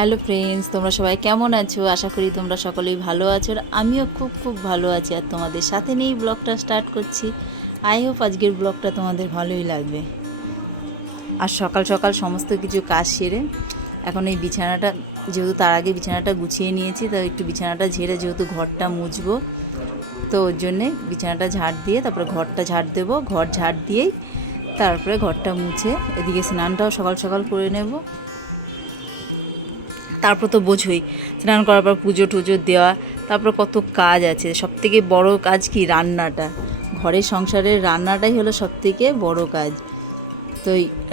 Hello friends, তোমরা সবাই কেমন আছো? আশা করি তোমরা সকলেই ভালো আছো। আর আমিও খুব ভালো আছি আর তোমাদের সাথে নিয়েই ব্লগটা স্টার্ট করছি। আই হোপ আজকের ব্লগটা তোমাদের ভালোই লাগবে। আর সকাল সকাল সমস্ত কিছু কাজ সেরে এখন এই বিছানাটা, যেহেতু তার আগে বিছানাটা গুছিয়ে নিয়েছি, তো একটু বিছানাটা ঝেড়ে যেহেতু ঘরটা মুছবো, তো ওর জন্যে বিছানাটা ঝাড় দিয়ে তারপরে ঘরটা ঝাড় দেবো। ঘর ঝাড় দিয়েই তারপরে ঘরটা মুছে এদিকে স্নানটাও সকাল সকাল করে নেব। তারপর তো বোঝোই, স্নান করার পর পুজো টুজো দেওয়া, তারপর কত কাজ আছে। সবথেকে বড় কাজ কি? রান্নাটা। ঘরের সংসারের রান্নাটাই হলো সবথেকে বড় কাজ। তো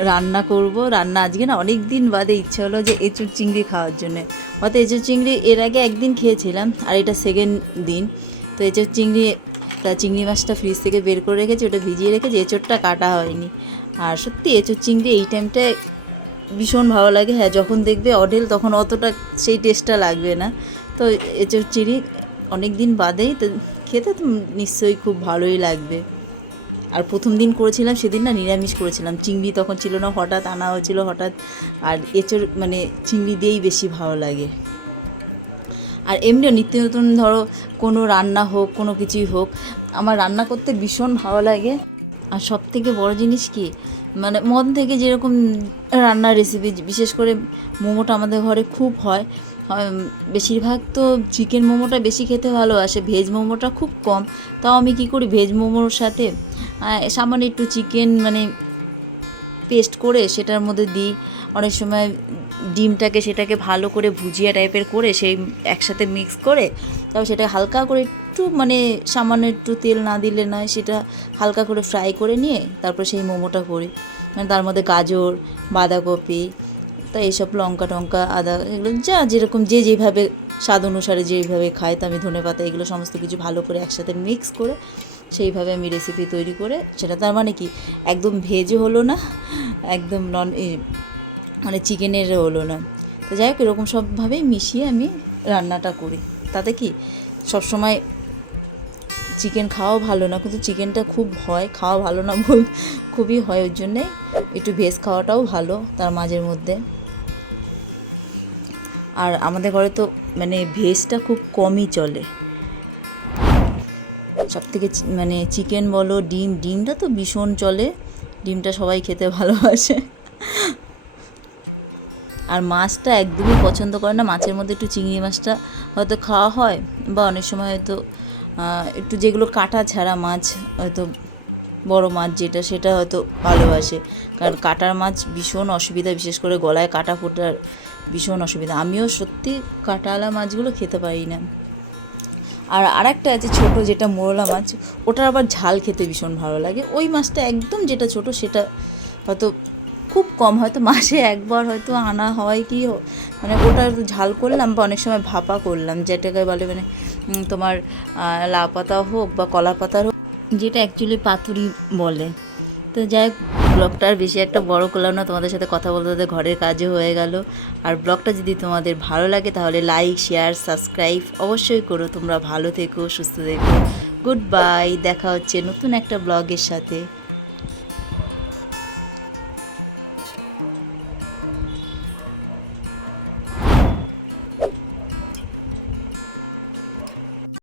রান্না করব। রান্না আজকে না অনেক দিন বাদে ইচ্ছে হলো যে এঁচোড় চিংড়ি খাওয়ার জন্যে। অর্থাৎ এঁচোড় চিংড়ি এর আগে একদিন খেয়েছিলাম, আর এটা সেকেন্ড দিন। তো এঁচোড় চিংড়ি, তা চিংড়ি মাছটা ফ্রিজ থেকে বের করে রেখেছি, ওটা ভিজিয়ে রেখেছি, এঁচোড়টা কাটা হয়নি। আর সত্যি এঁচোড় চিংড়ি এই টাইমটায় ভীষণ ভালো লাগে। হ্যাঁ, যখন দেখবে অঢেল তখন অতটা সেই টেস্টটা লাগবে না। তো এঁচোড় চিংড়ি অনেক দিন বাদেই তো খেতে তো নিশ্চয়ই খুব ভালোই লাগবে। আর প্রথম দিন করেছিলাম সেদিন না নিরামিষ করেছিলাম, চিংড়ি তখন ছিল না, হঠাৎ আনা হয়েছিল হঠাৎ। আর এঁচোড় মানে চিংড়ি দিয়েই বেশি ভালো লাগে। আর এমনিও নিত্য নতুন ধরো কোনো রান্না হোক, কোনো কিছুই হোক, আমার রান্না করতে ভীষণ ভালো লাগে। আর সবথেকে বড় জিনিস কি, মানে মন থেকে যেরকম রান্নার রেসিপি, বিশেষ করে মোমোটা আমাদের ঘরে খুব হয়। বেশিরভাগ তো চিকেন মোমোটা বেশি খেতে ভালোবাসে, ভেজ মোমোটা খুব কম। তাও আমি কী করি, ভেজ মোমোর সাথে সামান্য একটু চিকেন মানে পেস্ট করে সেটার মধ্যে দিই। অনেক সময় ডিমটাকে সেটাকে ভালো করে ভুজিয়া টাইপের করে সেই একসাথে মিক্স করে, তারপর সেটা হালকা করে একটু মানে সামান্য একটু তেল না দিলে নয়, সেটা হালকা করে ফ্রাই করে নিয়ে তারপর সেই মোমোটা করি। মানে তার মধ্যে গাজর, বাঁধাকপি, তা এইসব লঙ্কা টঙ্কা আদা, এগুলো যা যেরকম যে যেভাবে স্বাদ অনুসারে যেইভাবে খায়, তো আমি ধনেপাতা এগুলো সমস্ত কিছু ভালো করে একসাথে মিক্স করে সেইভাবে আমি রেসিপি তৈরি করে, সেটা তার মানে কি একদম ভেজও হলো না, একদম মানে চিকেনেরও হলো না। তো যাই হোক, এরকম সবভাবেই মিশিয়ে আমি রান্নাটা করি। তাতে কি সবসময় চিকেন খাওয়াও ভালো না, কিন্তু চিকেনটা খুব হয়, খাওয়া ভালো না খুবই হয়। ওর জন্যে একটু ভেজ খাওয়াটাও ভালো তার মাঝের মধ্যে। আর আমাদের ঘরে তো মানে ভেজটা খুব কমই চলে। সবথেকে মানে চিকেন বলো, ডিমটা তো ভীষণ চলে, ডিমটা সবাই খেতে ভালোবাসে। আর মাছটা একদমই পছন্দ করে না। মাছের মধ্যে একটু চিংড়ি মাছটা হয়তো খাওয়া হয়, বা অনেক সময় হয়তো একটু যেগুলো কাটা ছাড়া মাছ, হয়তো বড় মাছ যেটা, সেটা হয়তো ভালোবাসে। কারণ কাটার মাছ ভীষণ অসুবিধা, বিশেষ করে গলায় কাটা ফোটার ভীষণ অসুবিধা। আমিও সত্যি কাটাওয়ালা মাছগুলো খেতে পারি না। আর আরেকটা আছে ছোটো, যেটা মোরলা মাছ, ওটার আবার ঝাল খেতে ভীষণ ভালো লাগে। ওই মাছটা একদম যেটা ছোটো, সেটা হয়তো খুব কম, হয়তো মাসে একবার হয়তো আনা হয়, কি মানে ওটা ঝাল করলাম, বা অনেক সময় ভাপা করলাম, যেটাকে বলে মানে তোমার লাউ পাতা হোক বা কলা পাতার হোক, যেটা অ্যাকচুয়ালি পাতুরি বলে। তো যাই হোক, ব্লগটা আর বেশি একটা বড় করলাম না, তোমাদের সাথে কথা বলতে বলতে ঘরের কাজও হয়ে গেল। আর ব্লগটা যদি তোমাদের ভালো লাগে তাহলে লাইক, শেয়ার, সাবস্ক্রাইব অবশ্যই করো। তোমরা ভালো থেকো, সুস্থ থেকো। গুড বাই, দেখা হচ্ছে নতুন একটা ব্লগের সাথে।